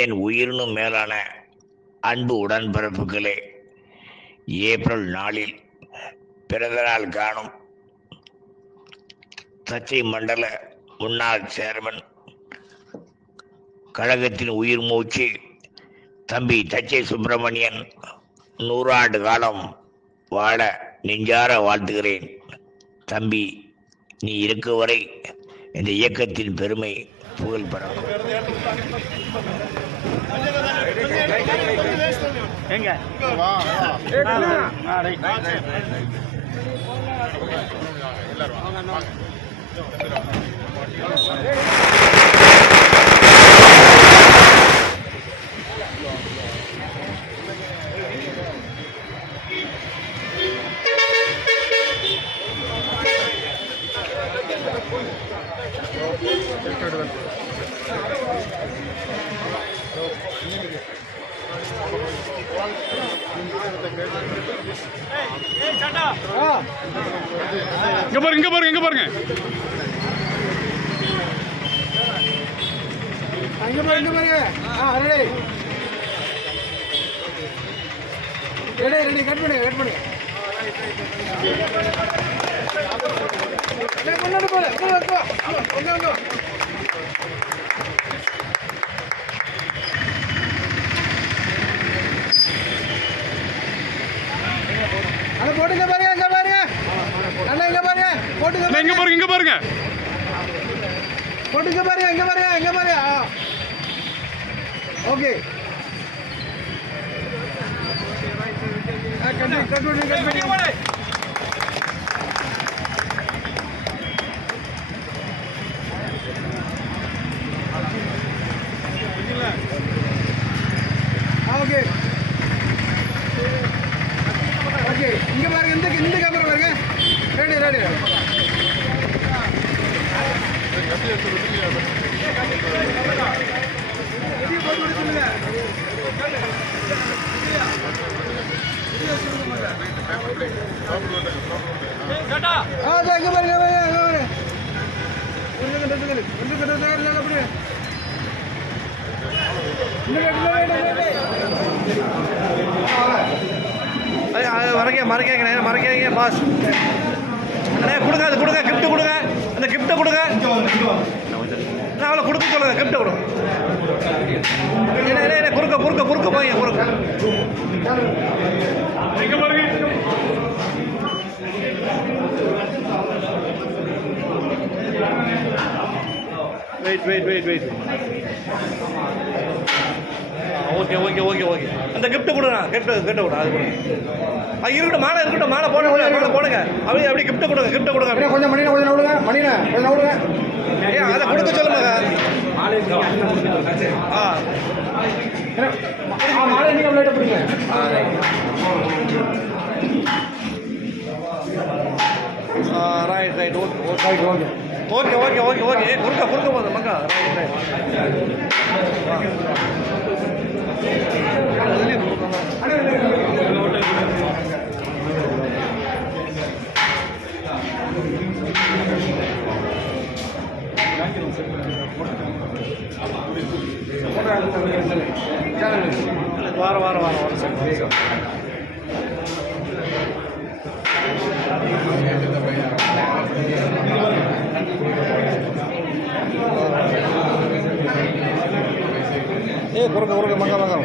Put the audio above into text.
என் உயிரினும் மேலான அன்பு உடன்பிறப்புகளே ஏப்ரல் நாளில் பிறந்தநாள் காணும் தச்சை மண்டல முன்னாள் சேர்மன் கழகத்தின் உயிர் மூச்சு தம்பி தச்சை சுப்பிரமணியன் நூறாண்டு காலம் வாழ நெஞ்சார வாழ்த்துகிறேன். தம்பி நீ இருக்கும் வரை இந்த இயக்கத்தின் பெருமை புகழ் எங்க Thank you. இங்க பாருங்க இங்க பாருங்க இங்க பாருங்க. அங்க பாருங்க இங்க பாருங்க. ஆ ரெடி. ரெடி ரெடி கட் பண்ணுங்க கட் பண்ணுங்க டேய், முன்னாடி போல இங்க வா, இங்க அங்க போட்டுங்க பாருங்க இங்க பாருங்க. அண்ணா இங்க பாருங்க. போட்டுங்க இங்க பாருங்க. இங்க பாருங்க. போட்டுங்க பாருங்க இங்க பாருங்க இங்க பாருங்க. ஓகே. கட்டு கட்டு கட்டு ஓகே இங்கே பாருங்க இந்த இந்த கேமரா பாருங்க. Ready ready. ஆ இதோ இங்க பாருங்க இங்க மறைக்க மறைக்காங்க மறைக்காதீங்க பாஸ் அண்ணே கொடுங்க அது கொடுங்க கிஃப்ட்டு கொடுங்க. அந்த கிஃப்ட்டை கொடுங்க. நான் அவளை கொடுக்க சொல்லுங்க கிஃப்ட்டை கொடுங்க. என்ன என்ன குறுக்க குறுக்க குறுக்க போய் குறுக்க. இங்க wait wait wait wait okay okay okay okay. அந்த கிஃப்ட்டு கொடுங்க கிஃப்ட்டு கிஃப்ட்டு கொடுங்க அது கொடுங்க அது இருக்கட்டும் மாலை இருக்கட்டும் மாலை போடுங்க மாலை போடுங்க அப்படியே அப்படியே கிஃப்ட்டு கொடுங்க கிஃப்ட்டு கொடுங்க அப்படியே கொஞ்சம் மணியில் கொஞ்சம் விடுங்க மணியில் கொஞ்சம் விடுங்க ஏ அதை கொடுக்க சொல்லுங்க. ஆ. மாலை நீங்கள் விளையாட பிடிங்க right right okay okay okay okay okay okay okay குறுக்க குறுக்க போதும் மக்கா. ரைட் ரைட் வாரம் வாரம் வாரம் வாரம் சார் ஏ குறுக்க குறுக்க மங்க மங்க.